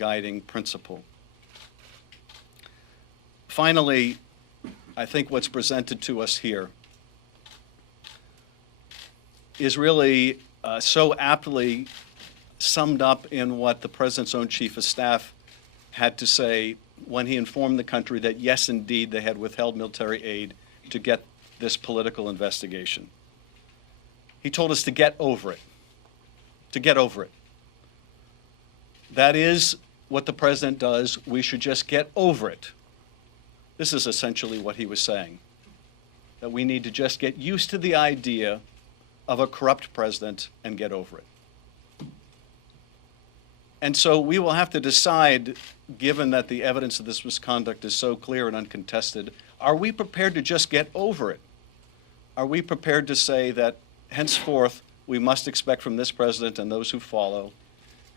guiding principle. Finally, I think what's presented to us here is really so aptly summed up in what the President's own Chief of Staff had to say when he informed the country that, yes, indeed, they had withheld military aid to get this political investigation. He told us to get over it, to get over it. That is what the President does. We should just get over it. This is essentially what he was saying, that we need to just get used to the idea of a corrupt president and get over it. And so we will have to decide, given that the evidence of this misconduct is so clear and uncontested, are we prepared to just get over it? Are we prepared to say that henceforth we must expect from this president and those who follow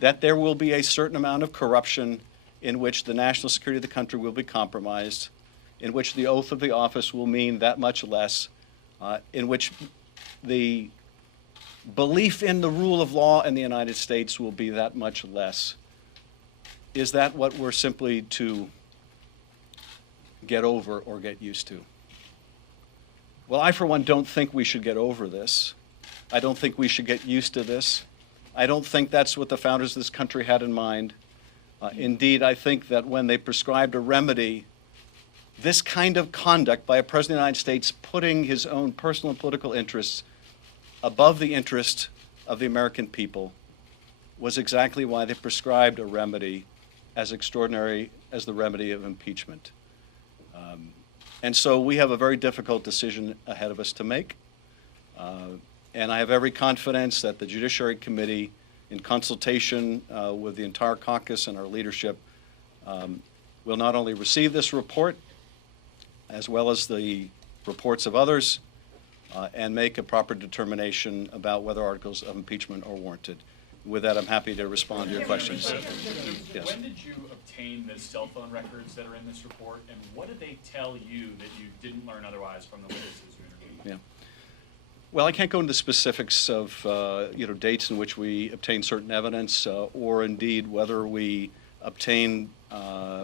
that there will be a certain amount of corruption in which the national security of the country will be compromised, in which the oath of the office will mean that much less, in which the belief in the rule of law in the United States will be that much less? Is that what we're simply to get over or get used to? Well, I, for one, don't think we should get over this. I don't think we should get used to this. I don't think that's what the founders of this country had in mind. Indeed, I think that when they prescribed a remedy, this kind of conduct by a president of the United States putting his own personal and political interests above the interest of the American people was exactly why they prescribed a remedy as extraordinary as the remedy of impeachment. And so we have a very difficult decision ahead of us to make. And I have every confidence that the Judiciary Committee, in consultation with the entire caucus and our leadership, will not only receive this report, as well as the reports of others, and make a proper determination about whether articles of impeachment are warranted. With that, I'm happy to respond to your questions. Yes. When did you obtain the cell phone records that are in this report, and what did they tell you that you didn't learn otherwise from the witnesses you interviewed? Yeah. Well, I can't go into the specifics of dates in which we obtained certain evidence, or indeed whether we obtained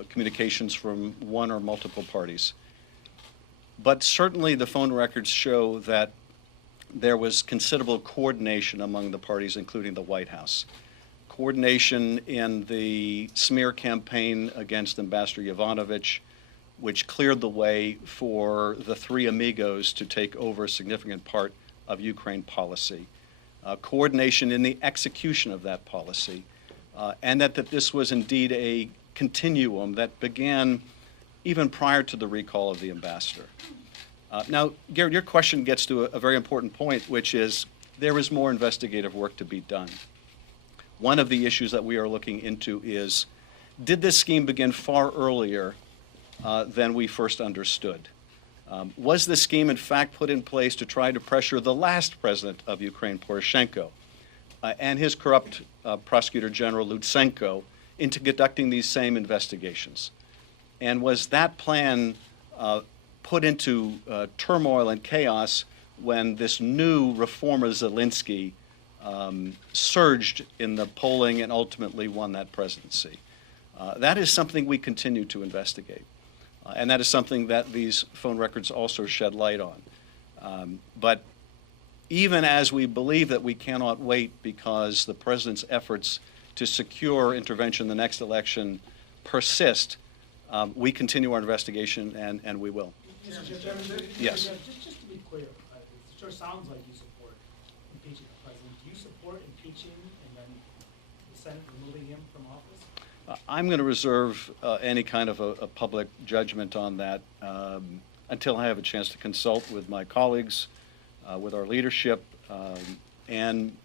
communications from one or multiple parties. But certainly the phone records show that there was considerable coordination among the parties, including the White House. Coordination in the smear campaign against Ambassador Yovanovitch, which cleared the way for the three amigos to take over a significant part of Ukraine policy. Coordination in the execution of that policy, and that this was indeed a continuum that began even prior to the recall of the ambassador. Now, Garrett, your question gets to a very important point, which is there is more investigative work to be done. One of the issues that we are looking into is, did this scheme begin far earlier than we first understood? Was this scheme, in fact, put in place to try to pressure the last president of Ukraine, Poroshenko, and his corrupt prosecutor general, Lutsenko, into conducting these same investigations? And was that plan put into turmoil and chaos when this new reformer, Zelensky, surged in the polling and ultimately won that presidency? That is something we continue to investigate. And that is something that these phone records also shed light on. But even as we believe that we cannot wait because the president's efforts to secure intervention in the next election persist, we continue our investigation, and we will. Mr. Chairman, yes. Just to be clear, it sure sounds like you support impeaching the president. Do you support impeaching and then the Senate removing him from office? I'm going to reserve any kind of a public judgment on that until I have a chance to consult with my colleagues, with our leadership, and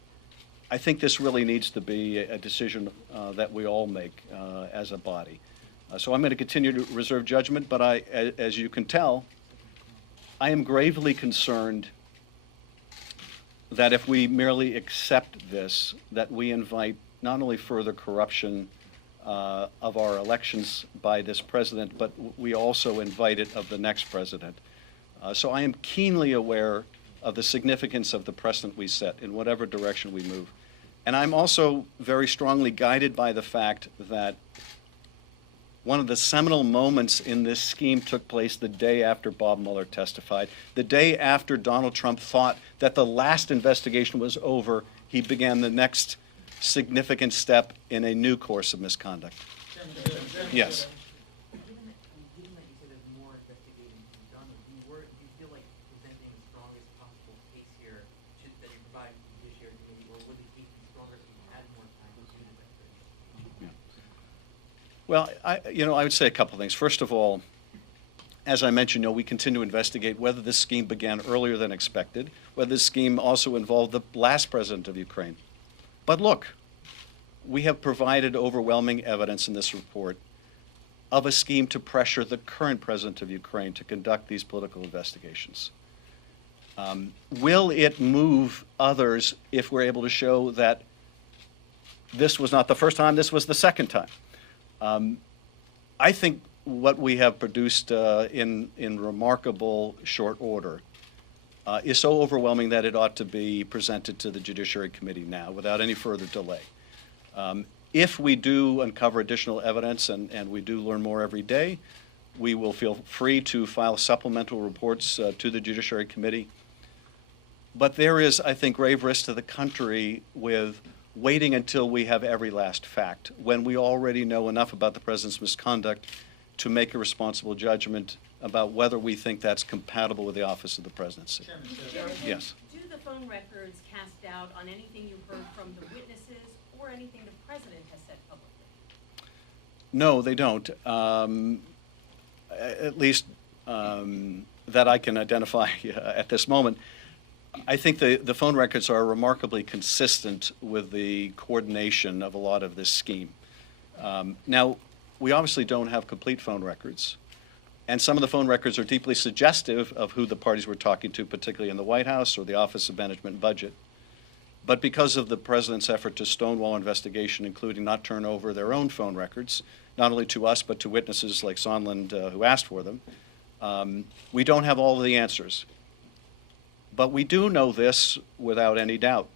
I think this really needs to be a decision that we all make as a body. So I'm going to continue to reserve judgment, but as you can tell, I am gravely concerned that if we merely accept this, that we invite not only further corruption of our elections by this president, but we also invite it of the next president. So I am keenly aware of the significance of the precedent we set in whatever direction we move. And I'm also very strongly guided by the fact that one of the seminal moments in this scheme took place the day after Bob Mueller testified. The day after Donald Trump thought that the last investigation was over, he began the next significant step in a new course of misconduct. Yes. Given that you said there's more investigating to be done, do you feel like presenting the strongest possible case here that you're providing to the Judiciary Committee, or would the case be stronger if you had more time to do the investigation? Well, I would say a couple things. First of all, as I mentioned, we continue to investigate whether this scheme began earlier than expected, whether this scheme also involved the last president of Ukraine. But look, we have provided overwhelming evidence in this report of a scheme to pressure the current president of Ukraine to conduct these political investigations. Will it move others if we're able to show that this was not the first time, this was the second time? I think what we have produced in remarkable short order is so overwhelming that it ought to be presented to the Judiciary Committee now without any further delay. If we do uncover additional evidence, and we do learn more every day, we will feel free to file supplemental reports to the Judiciary Committee. But there is, I think, grave risk to the country with waiting until we have every last fact, when we already know enough about the president's misconduct to make a responsible judgment about whether we think that's compatible with the office of the presidency. Chairman, Yes. do the phone records cast doubt on anything you heard from the witnesses or anything the president has said publicly? No, they don't. At least that I can identify at this moment. I think the phone records are remarkably consistent with the coordination of a lot of this scheme. Now, we obviously don't have complete phone records, and some of the phone records are deeply suggestive of who the parties were talking to, particularly in the White House or the Office of Management and Budget. But because of the president's effort to stonewall investigation, including not turn over their own phone records, not only to us but to witnesses like Sondland who asked for them, we don't have all of the answers. But we do know this without any doubt,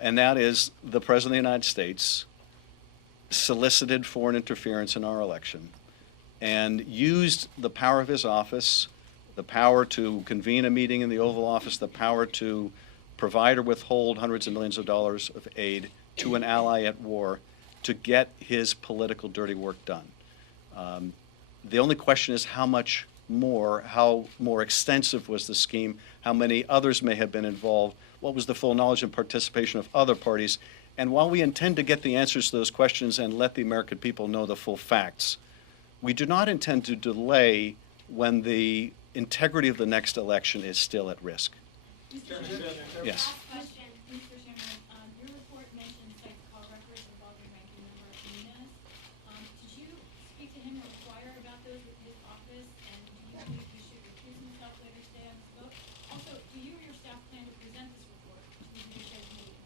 and that is the President of the United States solicited foreign interference in our election and used the power of his office, the power to convene a meeting in the Oval Office, the power to provide or withhold hundreds of millions of dollars of aid to an ally at war to get his political dirty work done. The only question is how more extensive was the scheme, how many others may have been involved, what was the full knowledge and participation of other parties. And while we intend to get the answers to those questions and let the American people know the full facts, we do not intend to delay when the integrity of the next election is still at risk. Yes. Last question, Mr. Chairman. Your report mentioned cites call records involving ranking member Nunes. Did you speak to him or inquire about those with his office, and do you believe he should recuse himself later today on this vote? Also, do you or your staff plan to present this report to the Judiciary Committee?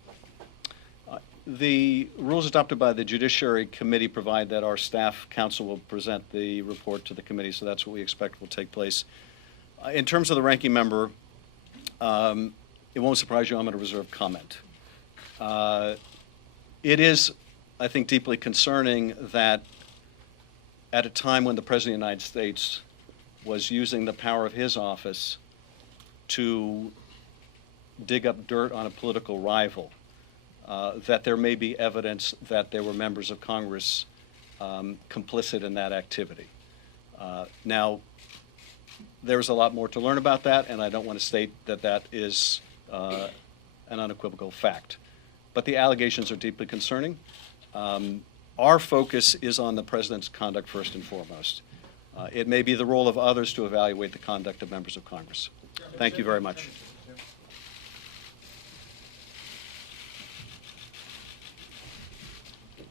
The rules adopted by the Judiciary Committee provide that our staff counsel will present the report to the committee, so that's what we expect will take place. In terms of the ranking member, it won't surprise you, I'm going to reserve comment. It is, I think, deeply concerning that at a time when the President of the United States was using the power of his office to dig up dirt on a political rival, that there may be evidence that there were members of Congress complicit in that activity. Now, there's a lot more to learn about that, and I don't want to state that that is an unequivocal fact. But the allegations are deeply concerning. Our focus is on the President's conduct first and foremost. It may be the role of others to evaluate the conduct of members of Congress. Thank you very much.